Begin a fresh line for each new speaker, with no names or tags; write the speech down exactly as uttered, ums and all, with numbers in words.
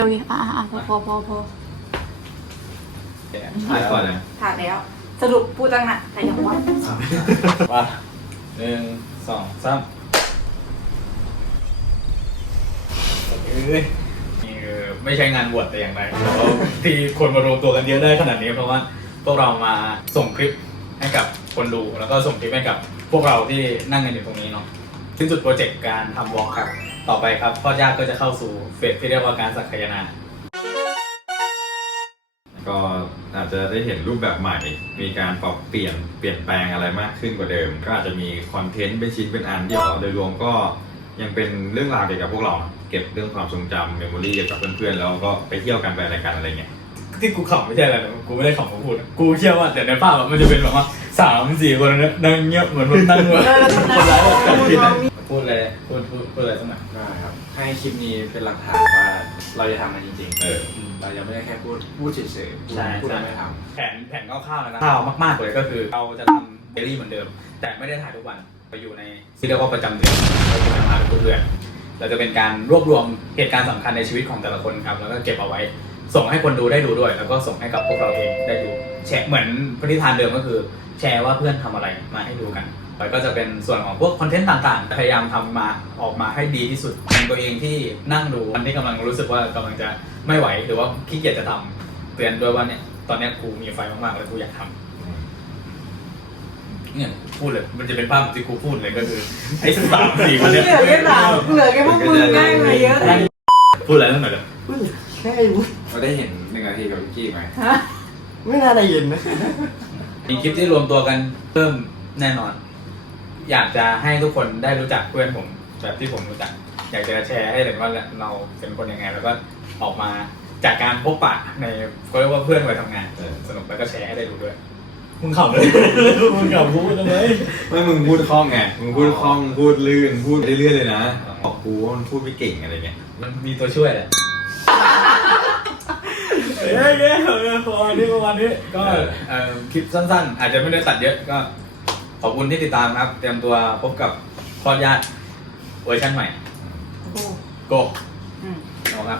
โอเคอ่ะอ่ะพอพอพอพอ
ถ่ายก่อนนะ
ถ่ายแล้วสรุปพูดตั้งน่ะแต่ยังว่า
ว่าหนึ่งสองสามเอ้ยนี่คือไม่ใช่งานบวชแต่อย่างไรเพราะที่คนมารวมตัวกันเยอะได้ขนาดนี้เพราะว่าพวกเรามาส่งคลิปให้กับคนดูแล้วก็ส่งคลิปให้กับพวกเราที่นั่งกันอยู่ตรงนี้เนาะสิ้นสุดโปรเจกต์การทำวอล์กครับต่อไปครับพ่อยากก็จะเข้าสู่เฟสที่เรียกว่าการสักยนา
ก็อาจจะได้เห็นรูปแบบใหม่ มีการปรับเปลี่ยนเปลี่ยนแปลงอะไรมากขึ้นกว่าเดิม ก็อาจจะมีคอนเทนต์เป็นชิ้นเป็นอันเดียวโดยรวมก็ยังเป็นเรื่องราวเกี่ยวกับพวกเราเก็บเรื่องความทรงจำเมมโมรี่เกี่ยวกับเพื่อนๆแล้วก็ไปเที่ยวกันไปอะไรกันอะไรเงี้ย
ที่กูขำไม่ใช่อะไรนะกูไม่ได้ขำกูพูดกูเชื่อว่าแต่ในภาพมันจะเป็นแบบว่าสามสี่คนนะนั่งเงียบเหมือนคนนั่งเหมือนคนร้ายแบบจับผิดพูดเลยพูดพูดพูดอะไรสักหน่อย
ได้ครับให้คลิปนี้เป็นหลักฐานว่าเราจะทำมันจริงๆ
เออ
เราจะไม่ได้แค่พูดพูดเฉยๆ
ใช่
พูด
ใช่
แล้วไม่ท
แผนแผนคร่าวๆเลยนะคร่าวมากๆเลยก็คือเราจะทำเดลี่เหมือนเดิม แต่ไม่ได้ถ่ายทุกวันไปอยู่ในที่เรียกว่าประจำเดือนเราจะทำงานทุกเดือนเราจะเป็นการรวบรวมเหตุการณ์สำคัญในชีวิตของแต่ละคนครับแล้วก็เก็บเอาไว้ส่งให้คนดูได้ดูด้วย แล้วก็ส่งให้กับพวกเราเองได้ดูแชร์เหมือนปณิธานเดิมก็คือแชร์ว่าเพื่อนทำอะไรมาให้ดูกันแล้วก็จะเป็นส่วนของพวกคอนเทนต์ต่างๆพยายามทำมาออกมาให้ดีที่สุดเป็นตัวเองที่นั่งดูวันที่กำลังรู้สึกว่ากำลังจะไม่ไหวหรือว่าขี้เกียจจะทำเตือนด้วยว่าเนี่ยตอนนี้กูมีไฟมากๆแล้วกูอยากทำเนี่ยพูดเลยมันจะเป็นภาพที่กูพูดเลยก็คือไอ้สามสี่คน
เหลื
เนี้ย
อแค่สามเหลือแค่พวกมึงง่ายมาเยอะเลย
พูดอะไรตั้งแต่เดิม
แค่ไอ้วุ้ย
ำเราได้เห็นหนึ่งนาทีกับวิกกี้ไหม
ฮะ
ไม่น่าได้ยินนะ
มีคลิปที่รวมตัวกันเพิ่มแน่นอน อยากจะให้ทุกคนได้รู้จักเพื่อนผมแบบที่ผมรู้จัก อยากจะแชร์ให้เห็นว่าเราเป็นคนยังไงแล้วก็ออกมาจากการพบปะในเขาเรียกว่าเพื่อนวัยทำงานสนุกแล้วก็แชร์ให้ได้ดูด้วยมึงขำเลยมึงขำพูดทำไม
ไม่มึงพูดคล่องไงมึงพูดคล่องพูดลื่นพูดเรื่อยๆเลยนะบอกกูว่ามันพูดไม่เก่งอะไรเงี้ย
มันมีตัวช่วยแหละเฮ้ยเฮ้ยประมาณนี้ประมาณนี้ก็เอ่อคลิปสั้นๆ อาจจะไม่ได้ตัดเยอะก็ขอบคุณที่ติดตามครับ เตรียมตัวพบกับพอดญาติเวอร์ชันใหม่
โอ้โห
โก
อืม